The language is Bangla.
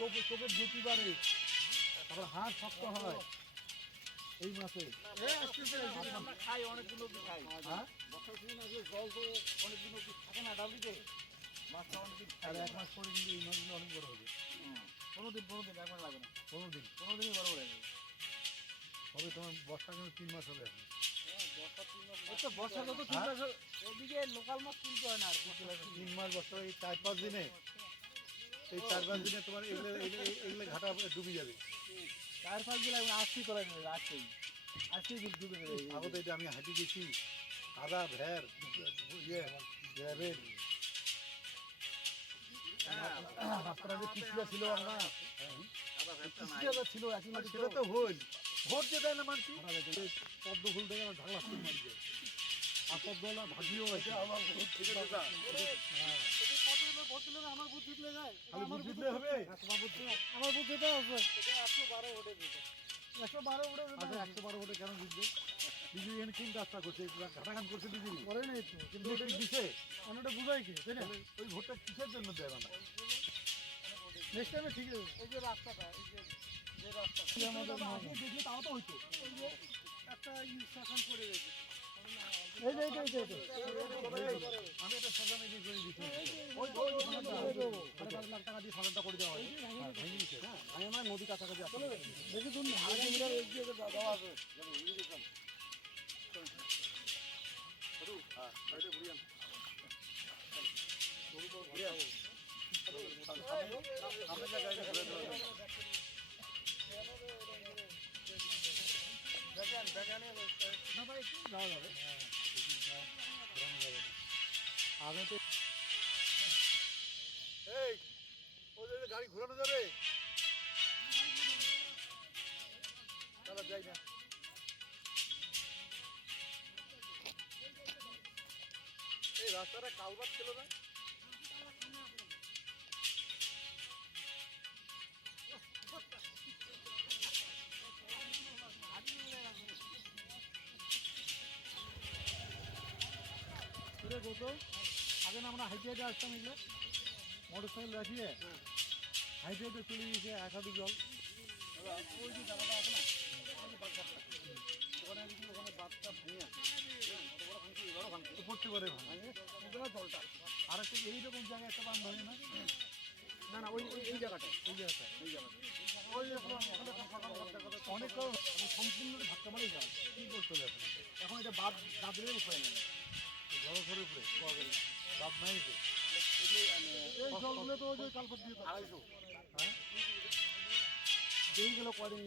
চোখে চোখের জুতি বাড়ে। তারপর হাড় শক্ত হয়। এই মাসে। আমরা খাই অনেকগুলো খাই? হ্যাঁ? আসলে জল তো অব্দি থাকে না ডালিতে মাছটা অনেকদিন আর এক মাস পরে কিন্তু এই মাছগুলো অনেক বড় হবে। পনেরো দিন পনেরো দিন এক মাস লাগে না। পনেরো দিন পনেরো দিনই বড় বড় তবে তোমার বর্ষা কিন্তু তিন মাস হবে এখন। তো বর্ষা যত তিন মাস ওদিকে লোকাল মাছ কিনতে হয় না আর তিন মাস বর্ষা এই চার পাঁচ দিনে। এই চার পাঁচ দিনে তোমার এগুলো ঘাটা ডুবে যাবে। চার পাঁচ দিন লাগবে আজকেই তোলা যাবে আজকেই আজকেই ডুবে দেবে আগত এটা আমি হাঁটি গেছি। কাদা ভ্যার ইয়ে পিছিয়ে ছিল আমরা? পিছিয়ে ছিল একই মাটি সেটা তো ভোট যে দেয় না মানছি পদ্ম ফুল থেকে আমার ঢালা ফুল মারি যায় আর পদ্মলা ভাজিও আছে আমার আমার বুদ্ধি যায়। খালি বুদ্ধ হবে? আমার বুদ্ধিটা আছে একশো বারো ওঠে একশো বারো ওঠে আচ্ছা একশো বারো ভোটে কেন জিতবে? বিজেপি এখানে কোন কাজটা করছে ঘাটাঘান করছে বিজেপি। করে নেই তো। কিন্তু ওটা দিছে? অনেকটা বুঝাই কি? তাই না? ওই ভোটটা কিসের জন্য দেয় না নেক্সট টাইমে ঠিক আছে। এই যে রাস্তাটা এই যে যে রাস্তাটা। আমাদের দেখলে তাও তো হইতো। ওই যে একটা ইনস্ট্রাকশন করে গেছে এই যে এই যে। আমি এটা সজানে হ্যাঁ নদী কাছাকাছি আসলে যাওয়া যাবে। আগে তো এই ওদের গাড়ি ঘোরানো যাবে রাস্তাটা কালবাট ছিল না? ঘুরে আগে না আমরা হাইটে হাইটে আসতাম এগুলো। মোটর সাইকেল রাখিয়ে হাইটে হাইটে চলে গিয়েছে এক হাঁটু জল। ওই যে জায়গাটা আছে না? পড়তে পারে জলটা আর একটা এইরকম জায়গায় একটা বান্ধ হয় না না না ওই এই জায়গাটা এই জায়গাটা এই জায়গাটা ওই। অনেক সম্পূর্ণ ধাক্কা মারেই যায় কি করতে হবে এখন এটা বাদ দিলে উপায় নেই ঘরের উপরে বাদ নাই তো এই জলগুলো তো ওই যে দিয়ে আড়াইশো হ্যাঁ দিয়ে গেল কদিন